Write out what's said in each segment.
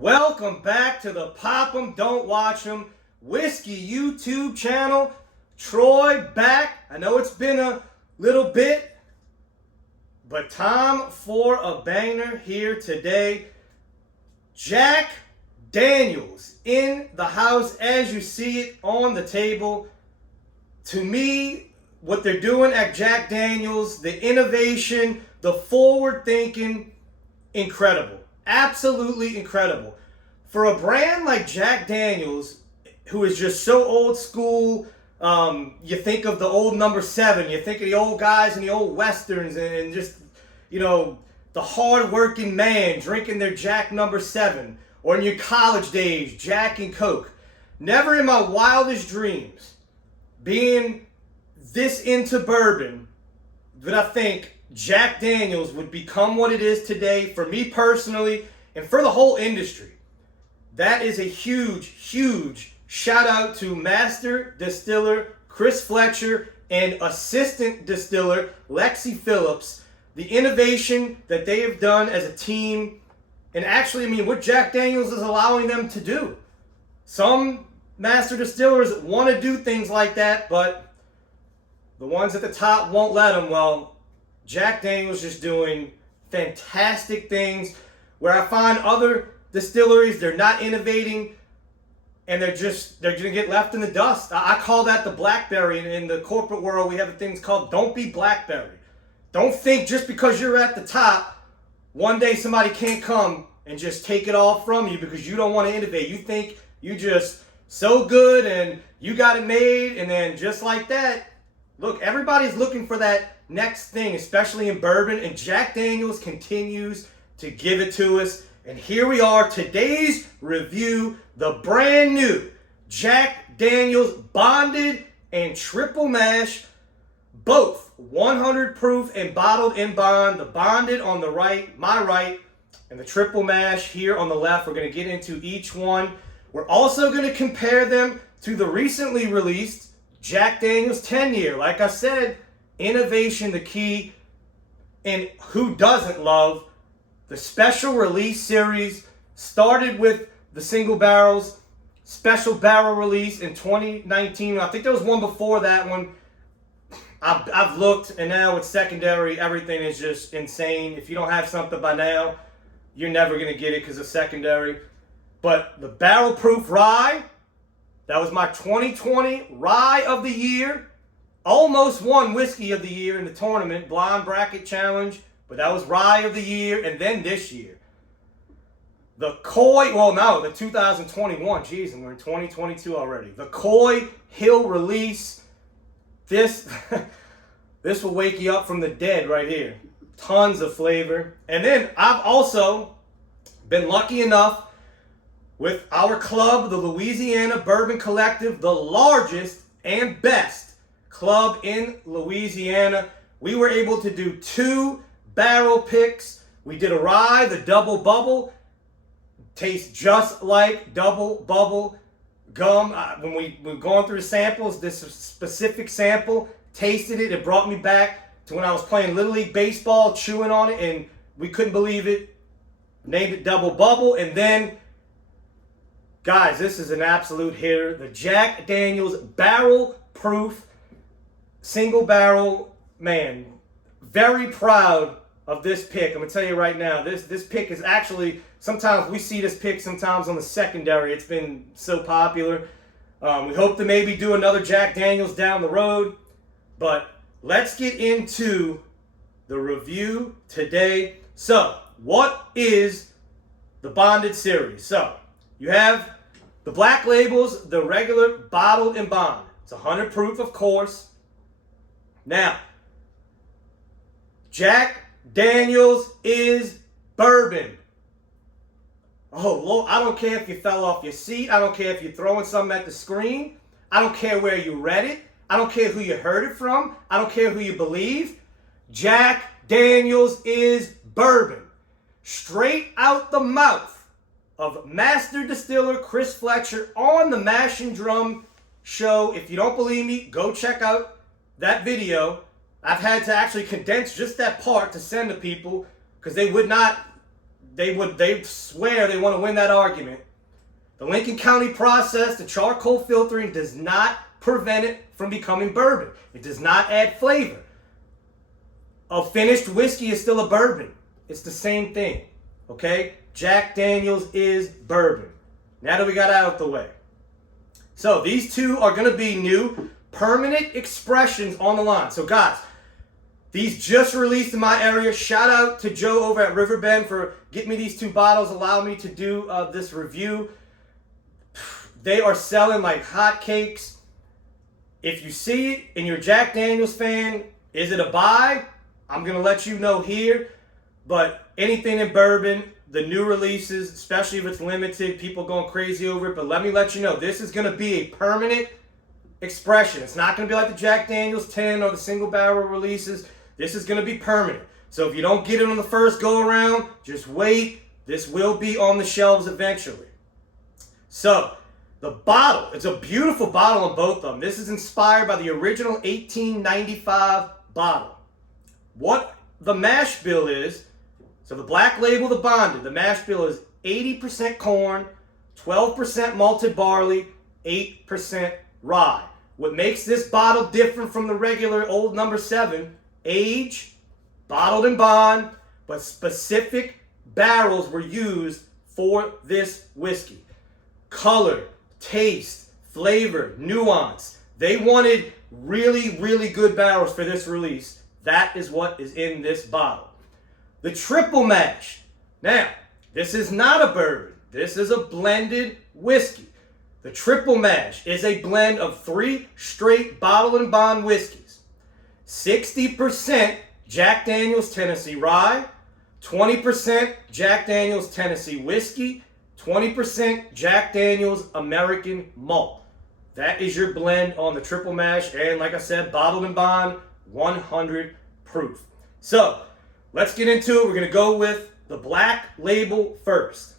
Welcome back to the Pop 'em, Don't Watch 'em Whiskey YouTube channel. Troy back. I know it's been a little bit, but time for a banger here today. Jack Daniels in the house as you see it on the table. To me, what they're doing at Jack Daniels, the innovation, the forward thinking, incredible. Absolutely incredible. For a brand like Jack Daniels, who is just so old school, you think of the old number 7, you think of the old guys in the old westerns and just, the hard-working man drinking their Jack number 7. Or in your college days, Jack and Coke. Never in my wildest dreams, being this into bourbon, that I think Jack Daniels would become what it is today for me personally and for the whole industry. That is a huge, huge shout out to Master Distiller Chris Fletcher and Assistant Distiller Lexi Phillips. The innovation that they have done as a team, and actually, what Jack Daniels is allowing them to do. Some master distillers want to do things like that, but the ones at the top won't let them. Well, Jack Daniels just doing fantastic things where I find other distilleries, they're not innovating and they're going to get left in the dust. I call that the blackberry. In the corporate world, we have things called don't be blackberry. Don't think just because you're at the top, one day somebody can't come and just take it all from you because you don't want to innovate. You think you just so good and you got it made, and then just like that, look, everybody's looking for that next thing, especially in bourbon, and Jack Daniels continues to give it to us. And here we are, today's review, the brand new Jack Daniels Bonded and Triple Mash, both 100 proof and bottled in bond. The bonded on the right, my right, and the triple mash here on the left. We're going to get into each one. We're also going to compare them to the recently released Jack Daniels 10-year. Like I said, innovation the key. And who doesn't love the special release series? Started with the single barrels, special barrel release in 2019. I think there was one before that one. I've looked, and now it's secondary. Everything is just insane. If you don't have something by now, you're never going to get it because it's secondary. But the barrel proof rye, that was my 2020 rye of the year. Almost won whiskey of the year in the tournament, Blonde Bracket Challenge. But that was rye of the year, and then this year. The the 2021. Jeez, and we're in 2022 already. The Coy Hill release. This will wake you up from the dead right here. Tons of flavor. And then I've also been lucky enough with our club, the Louisiana Bourbon Collective, the largest and best club in Louisiana. We were able to do 2 barrel picks. We did a rye, the Double Bubble. Tastes just like Double Bubble gum. When we're going through the samples, this specific sample, tasted it, it brought me back to when I was playing Little League Baseball, chewing on it, and we couldn't believe it. Named it Double Bubble. And then, guys, this is an absolute hitter. The Jack Daniels Barrel Proof Single Barrel. Man, very proud of this pick. I'm going to tell you right now, this pick is actually, sometimes we see this pick sometimes on the secondary. It's been so popular. We hope to maybe do another Jack Daniels down the road. But let's get into the review today. So, what is the Bonded series? So, you have the black labels, the regular bottled and bond. It's 100 proof, of course. Now, Jack Daniels is bourbon. Oh, Lord, I don't care if you fell off your seat. I don't care if you're throwing something at the screen. I don't care where you read it. I don't care who you heard it from. I don't care who you believe. Jack Daniels is bourbon. Straight out the mouth of Master Distiller Chris Fletcher on the Mash and Drum show. If you don't believe me, go check out that video. I've had to actually condense just that part to send to people because they would not they swear they want to win that argument. The Lincoln County process, the charcoal filtering, does not prevent it from becoming bourbon. It does not add flavor. A finished whiskey is still a bourbon. It's the same thing. Okay? Jack Daniels is bourbon. Now that we got out of the way. So these two are going to be new permanent expressions on the line. So guys, these just released in my area. Shout out to Joe over at Riverbend for getting me these two bottles, allow me to do this review. They are selling like hotcakes. If you see it and you're a Jack Daniels fan, is it a buy? I'm going to let you know here. But anything in bourbon, the new releases, especially if it's limited, people going crazy over it. But let me let you know, this is going to be a permanent expression. It's not going to be like the Jack Daniels 10 or the single barrel releases. This is going to be permanent. So if you don't get it on the first go around, just wait. This will be on the shelves eventually. So the bottle, it's a beautiful bottle on both of them. This is inspired by the original 1895 bottle. What the mash bill is, so the black label, the bonded, the mash bill is 80% corn, 12% malted barley, 8% rye. What makes this bottle different from the regular old number 7, age, bottled in bond, but specific barrels were used for this whiskey. Color, taste, flavor, nuance. They wanted really, really good barrels for this release. That is what is in this bottle. The triple mash. Now, this is not a bourbon. This is a blended whiskey. The triple mash is a blend of 3 straight bottled and bond whiskeys. 60% Jack Daniels Tennessee Rye, 20% Jack Daniels Tennessee Whiskey, 20% Jack Daniels American Malt. That is your blend on the triple mash. And like I said, bottled and bond, 100 proof. So let's get into it. We're going to go with the black label first.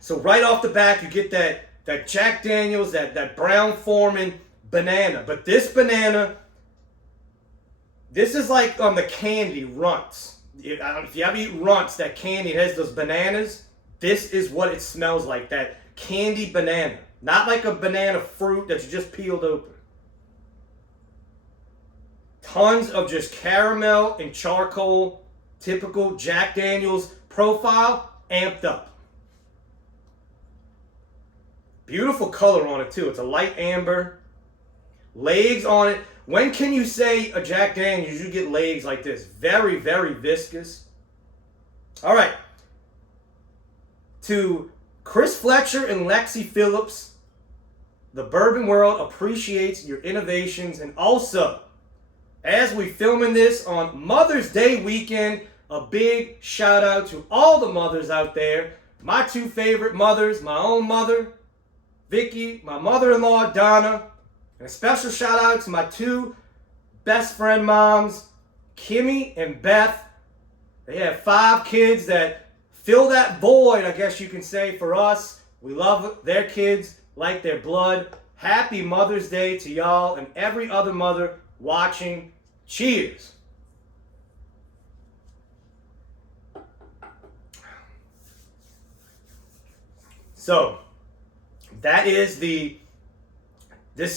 So right off the bat, you get that Jack Daniels, that Brown-Forman banana. But this banana, this is like on the candy Runts. If you ever eat Runts, that candy, it has those bananas. This is what it smells like, that candy banana. Not like a banana fruit that you just peeled open. Tons of just caramel and charcoal, typical Jack Daniels profile, amped up. Beautiful color on it too. It's a light amber. Legs on it. When can you say a Jack Daniels, you get legs like this? Very, very viscous. All right. To Chris Fletcher and Lexi Phillips, the bourbon world appreciates your innovations. And also, as we filming this on Mother's Day weekend, a big shout out to all the mothers out there. My 2 favorite mothers, my own mother, Vicky, my mother-in-law, Donna. And a special shout out to my 2 best friend moms, Kimmy and Beth. They have 5 kids that fill that void, I guess you can say, for us. We love their kids like their blood. Happy Mother's Day to y'all and every other mother watching. Cheers. So, this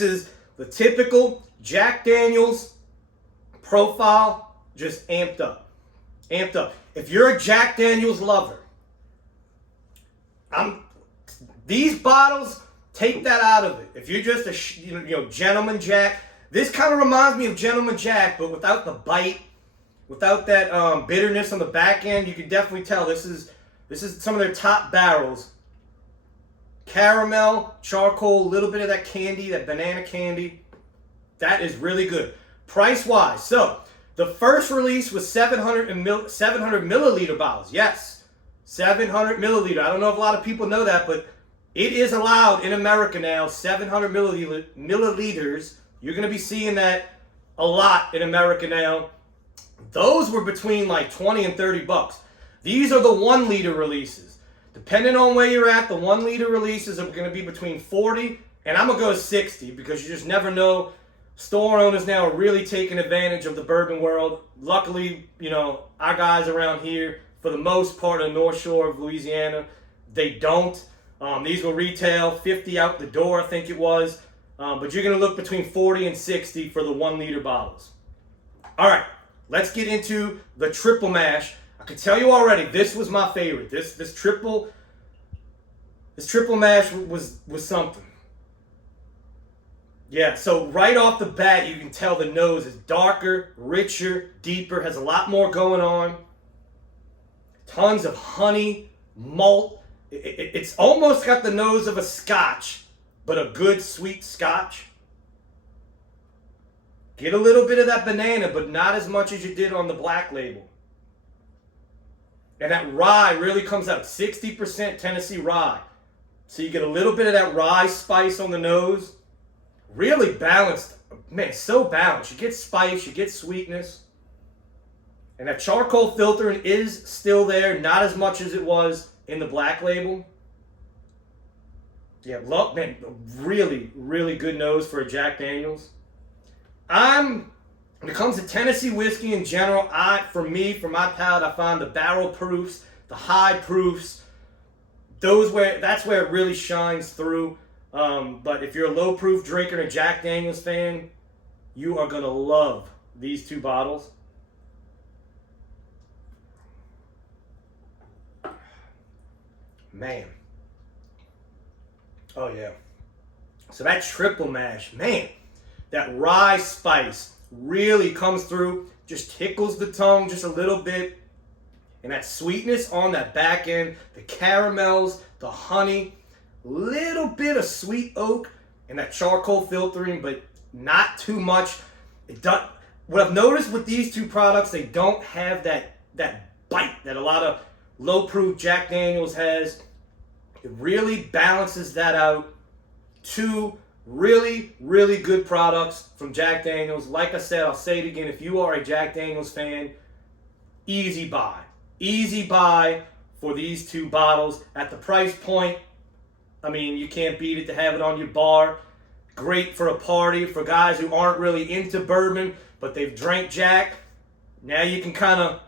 is the typical Jack Daniels profile, just amped up. Amped up. If you're a Jack Daniels lover, these bottles, take that out of it. If you're just a Gentleman Jack, this kind of reminds me of Gentleman Jack, but without the bite, without that bitterness on the back end. You can definitely tell this is some of their top barrels. Caramel, charcoal, a little bit of that candy, that banana candy. That is really good. Price-wise, so the first release was 700 milliliter bottles. Yes, 700 milliliter. I don't know if a lot of people know that, but it is allowed in America now, 700 milliliters. You're going to be seeing that a lot in America now. Those were between like 20 and 30 bucks. These are the 1 liter releases. Depending on where you're at, the 1 liter releases are going to be between 40 and I'm going to go 60 because you just never know store owners now are really taking advantage of the bourbon world. Luckily, our guys around here, for the most part of the North Shore of Louisiana, they don't. These will retail 50 out the door, I think it was. But you're going to look between 40 and 60 for the 1 liter bottles. All right, let's get into the triple mash. I can tell you already, this was my favorite. This triple mash was something. Yeah, so right off the bat, you can tell the nose is darker, richer, deeper, has a lot more going on. Tons of honey, malt. It's almost got the nose of a scotch, but a good sweet scotch. Get a little bit of that banana, but not as much as you did on the black label. And that rye really comes out, 60% Tennessee rye. So you get a little bit of that rye spice on the nose. Really balanced. Man, so balanced. You get spice, you get sweetness. And that charcoal filtering is still there, not as much as it was in the black label. Yeah, man, really, really good nose for a Jack Daniels. When it comes to Tennessee whiskey in general, for my palate, I find the barrel proofs, the high proofs, that's where it really shines through. But if you're a low proof drinker and a Jack Daniels fan, you are going to love these 2 bottles. Man. Oh, yeah. So that triple mash, man, that rye spice really comes through, just tickles the tongue just a little bit. And that sweetness on that back end, the caramels, the honey, little bit of sweet oak, and that charcoal filtering, but not too much. What I've noticed with these 2 products, they don't have that bite that a lot of low-proof Jack Daniels has. It really balances that out. 2 really, really good products from Jack Daniels. Like I said, I'll say it again. If you are a Jack Daniels fan, easy buy. Easy buy for these 2 bottles. At the price point, I mean, you can't beat it to have it on your bar. Great for a party, for guys who aren't really into bourbon, but they've drank Jack. Now you can kind of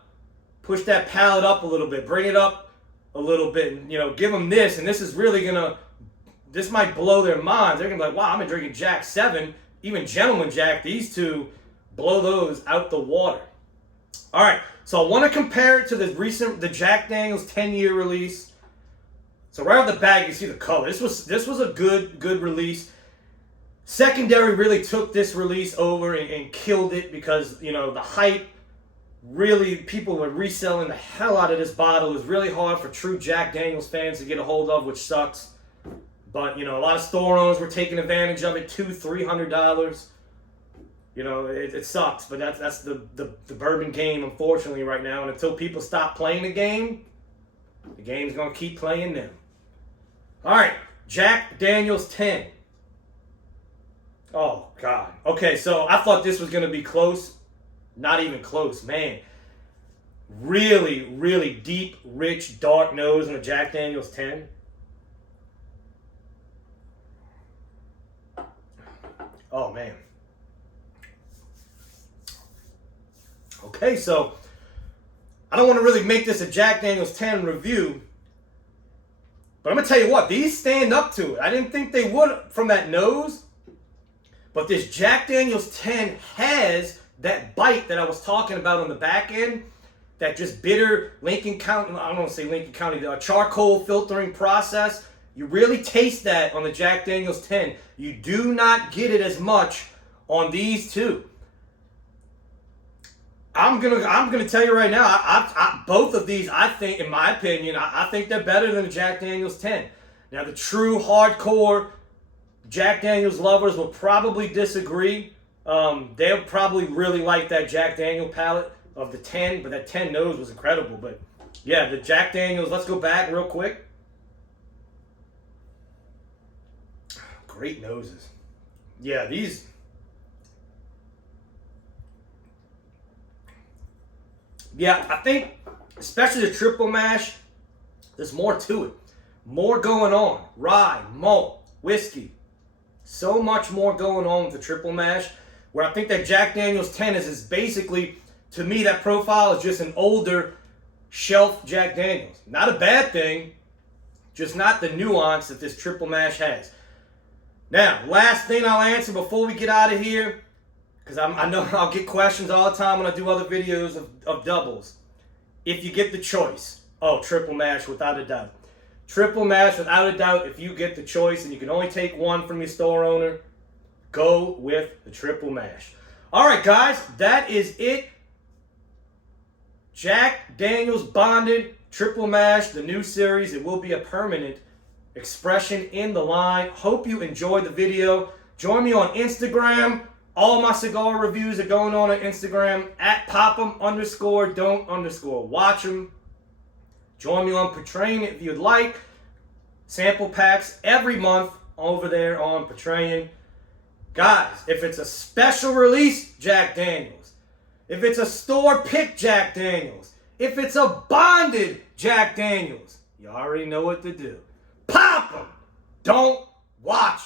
push that palate up a little bit. Bring it up a little bit. And, give them this. And this is really this might blow their minds. They're going to be like, wow, I've been drinking Jack 7. Even Gentleman Jack. These 2 blow those out the water. All right. So I want to compare it to the Jack Daniels 10-year release. So right off the bat, you see the color. This was a good release. Secondary really took this release over and killed it because, the hype, really, people were reselling the hell out of this bottle. It was really hard for true Jack Daniels fans to get a hold of, which sucks. But, a lot of store owners were taking advantage of it, $200-$300. It sucks, but that's the bourbon game, unfortunately, right now. And until people stop playing the game's going to keep playing them. All right, Jack Daniels 10. Oh, God. Okay, so I thought this was going to be close. Not even close, man. Really, really deep, rich, dark nose in a Jack Daniels 10. Oh, man. Okay, so I don't want to really make this a Jack Daniels 10 review, but I'm going to tell you what, these stand up to it. I didn't think they would from that nose, but this Jack Daniels 10 has that bite that I was talking about on the back end, that just bitter Lincoln County, I don't want to say Lincoln County, the charcoal filtering process. You really taste that on the Jack Daniels 10. You do not get it as much on these 2. I'm gonna tell you right now, I both of these, I think, in my opinion, I think they're better than the Jack Daniels 10. Now, the true hardcore Jack Daniels lovers will probably disagree. They'll probably really like that Jack Daniel palette of the 10, but that 10 nose was incredible. But yeah, the Jack Daniels, let's go back real quick. Great noses. Yeah, these. Yeah, I think, especially the triple mash, there's more to it. More going on. Rye, malt, whiskey. So much more going on with the triple mash. where I think that Jack Daniel's 10 is basically, to me, that profile is just an older shelf Jack Daniels. Not a bad thing, just not the nuance that this triple mash has. Now, last thing I'll answer before we get out of here, because I know I'll get questions all the time when I do other videos of doubles. If you get the choice, triple mash without a doubt. Triple mash without a doubt, if you get the choice and you can only take one from your store owner, go with the triple mash. All right, guys, that is it. Jack Daniel's Bonded Triple Mash, the new series. It will be a permanent expression in the line. Hope you enjoyed the video. Join me on Instagram. All my cigar reviews are going on Instagram at pop'em_don't_ watch them. Join me on Patreon if you'd like. Sample packs every month over there on Patreon. Guys, if it's a special release Jack Daniels, if it's a store pick Jack Daniels, if it's a bonded Jack Daniels, you already know what to do. Pop 'em! Don't watch